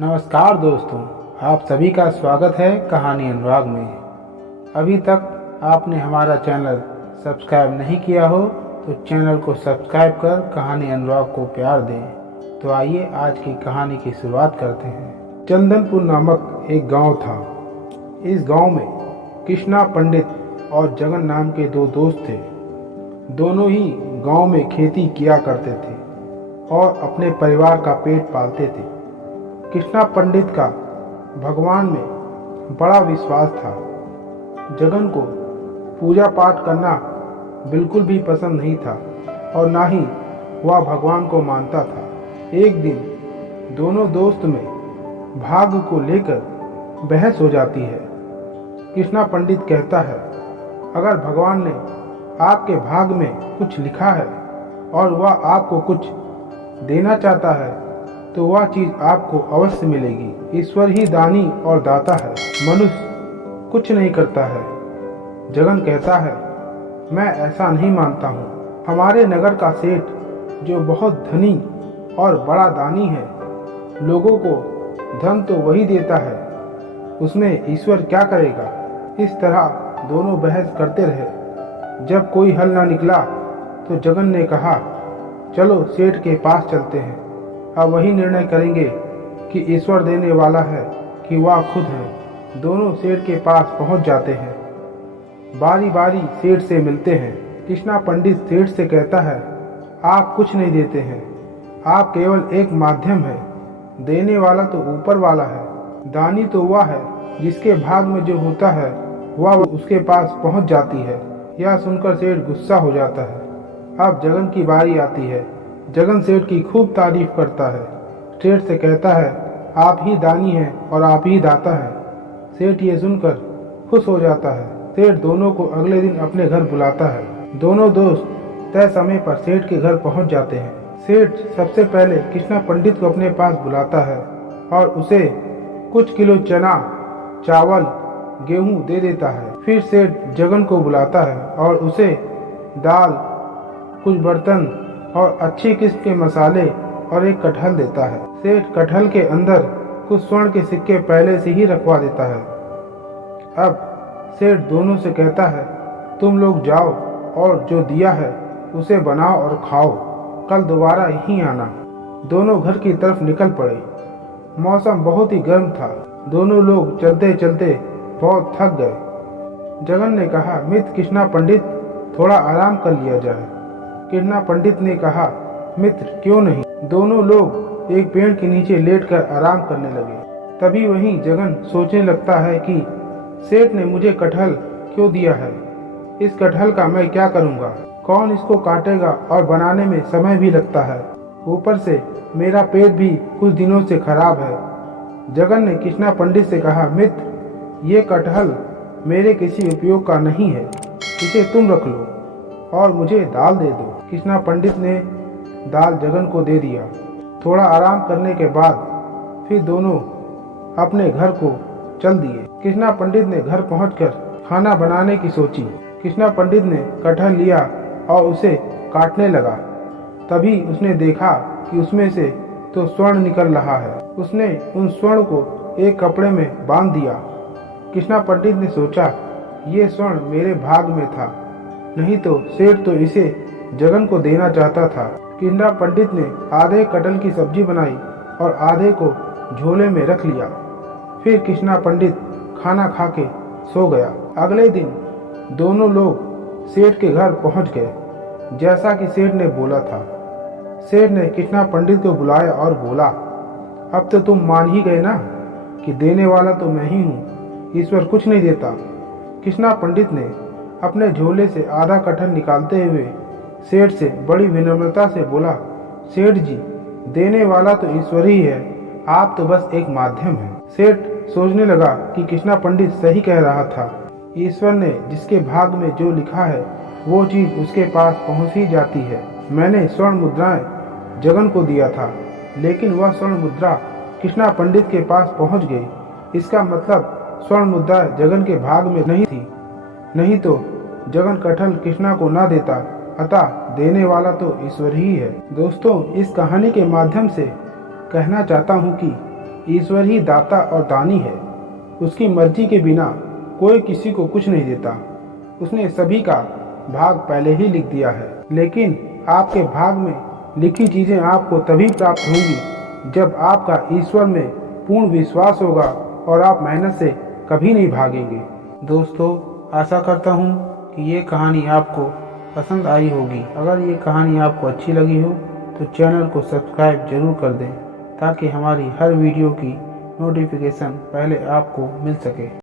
नमस्कार दोस्तों, आप सभी का स्वागत है कहानी अनुराग में। अभी तक आपने हमारा चैनल सब्सक्राइब नहीं किया हो तो चैनल को सब्सक्राइब कर कहानी अनुराग को प्यार दें। तो आइए आज की कहानी की शुरुआत करते हैं। चंदनपुर नामक एक गांव था। इस गांव में कृष्णा पंडित और जगन नाम के दो दोस्त थे। दोनों ही गांव में खेती किया करते थे और अपने परिवार का पेट पालते थे। कृष्णा पंडित का भगवान में बड़ा विश्वास था। जगन को पूजा पाठ करना बिल्कुल भी पसंद नहीं था और ना ही वह भगवान को मानता था। एक दिन दोनों दोस्त में भाग्य को लेकर बहस हो जाती है। कृष्णा पंडित कहता है, अगर भगवान ने आपके भाग्य में कुछ लिखा है और वह आपको कुछ देना चाहता है तो वह चीज आपको अवश्य मिलेगी। ईश्वर ही दानी और दाता है, मनुष्य कुछ नहीं करता है। जगन कहता है, मैं ऐसा नहीं मानता हूँ। हमारे नगर का सेठ जो बहुत धनी और बड़ा दानी है, लोगों को धन तो वही देता है, उसमें ईश्वर क्या करेगा। इस तरह दोनों बहस करते रहे। जब कोई हल ना निकला तो जगन ने कहा, चलो सेठ के पास चलते हैं, अब वही निर्णय करेंगे कि ईश्वर देने वाला है कि वह खुद है। दोनों सेठ के पास पहुंच जाते हैं। बारी बारी सेठ से मिलते हैं। कृष्णा पंडित सेठ से कहता है, आप कुछ नहीं देते हैं, आप केवल एक माध्यम है। देने वाला तो ऊपर वाला है, दानी तो वह है जिसके भाग में जो होता है वह उसके पास पहुंच जाती है। यह सुनकर सेठ गुस्सा हो जाता है। अब जगन की बारी आती है। जगन सेठ की खूब तारीफ करता है। सेठ से कहता है, आप ही दानी हैं और आप ही दाता हैं। सेठ ये सुनकर खुश हो जाता है। सेठ दोनों को अगले दिन अपने घर बुलाता है। दोनों दोस्त तय समय पर सेठ के घर पहुंच जाते हैं। सेठ सबसे पहले कृष्णा पंडित को अपने पास बुलाता है और उसे कुछ किलो चना, चावल, गेहूं दे देता है। फिर सेठ जगन को बुलाता है और उसे दाल, कुछ बर्तन और अच्छी किस्म के मसाले और एक कटहल देता है। सेठ कटहल के अंदर कुछ स्वर्ण के सिक्के पहले से ही रखवा देता है। अब सेठ दोनों से कहता है, तुम लोग जाओ और जो दिया है उसे बनाओ और खाओ, कल दोबारा यहीं आना। दोनों घर की तरफ निकल पड़े। मौसम बहुत ही गर्म था। दोनों लोग चलते चलते बहुत थक गए। जगन ने कहा, मित्र कृष्णा पंडित, थोड़ा आराम कर लिया जाए। कृष्णा पंडित ने कहा, मित्र क्यों नहीं। दोनों लोग एक पेड़ के नीचे लेटकर आराम करने लगे। तभी वहीं जगन सोचने लगता है कि सेठ ने मुझे कटहल क्यों दिया है। इस कटहल का मैं क्या करूंगा, कौन इसको काटेगा और बनाने में समय भी लगता है। ऊपर से मेरा पेट भी कुछ दिनों से खराब है। जगन ने कृष्णा पंडित से कहा, मित्र ये कटहल मेरे किसी उपयोग का नहीं है, इसे तुम रख लो और मुझे दाल दे दो। कृष्णा पंडित ने दाल जगन को दे दिया। थोड़ा आराम करने के बाद फिर दोनों अपने घर को चल दिए। कृष्णा पंडित ने घर पहुंचकर खाना बनाने की सोची। कृष्णा पंडित ने कटहल लिया और उसे काटने लगा। तभी उसने देखा कि उसमें से तो स्वर्ण निकल रहा है। उसने उन स्वर्ण को एक कपड़े में बांध दिया। कृष्णा पंडित ने सोचा, ये स्वर्ण मेरे भाग में था, नहीं तो सेठ तो इसे जगन को देना चाहता था। कृष्णा पंडित ने आधे कटहल की सब्जी बनाई और आधे को झोले में रख लिया। फिर कृष्णा पंडित खाना खा के सो गया। अगले दिन दोनों लोग सेठ के घर पहुंच गए, जैसा कि सेठ ने बोला था। सेठ ने कृष्णा पंडित को बुलाया और बोला, अब तो तुम मान ही गए ना कि देने वाला तो मैं ही हूँ, ईश्वर कुछ नहीं देता। कृष्णा पंडित ने अपने झोले से आधा कटहल निकालते हुए सेठ से बड़ी विनम्रता से बोला, सेठ जी देने वाला तो ईश्वर ही है, आप तो बस एक माध्यम हैं। सेठ सोचने लगा कि कृष्णा पंडित सही कह रहा था। ईश्वर ने जिसके भाग में जो लिखा है वो चीज उसके पास पहुंच ही जाती है। मैंने स्वर्ण मुद्राएं जगन को दिया था, लेकिन वह स्वर्ण मुद्रा कृष्णा पंडित के पास पहुंच गई। इसका मतलब स्वर्ण मुद्रा जगन के भाग में नहीं थी, नहीं तो जगन कटहल कृष्णा को न देता। अतः देने वाला तो ईश्वर ही है। दोस्तों, इस कहानी के माध्यम से कहना चाहता हूँ कि ईश्वर ही दाता और दानी है। उसकी मर्जी के बिना कोई किसी को कुछ नहीं देता। उसने सभी का भाग पहले ही लिख दिया है, लेकिन आपके भाग में लिखी चीज़ें आपको तभी प्राप्त होंगी जब आपका ईश्वर में पूर्ण विश्वास होगा और आप मेहनत से कभी नहीं भागेंगे। दोस्तों, आशा करता हूँ कि ये कहानी आपको पसंद आई होगी। अगर ये कहानी आपको अच्छी लगी हो तो चैनल को सब्सक्राइब जरूर कर दें ताकि हमारी हर वीडियो की नोटिफिकेशन पहले आपको मिल सके।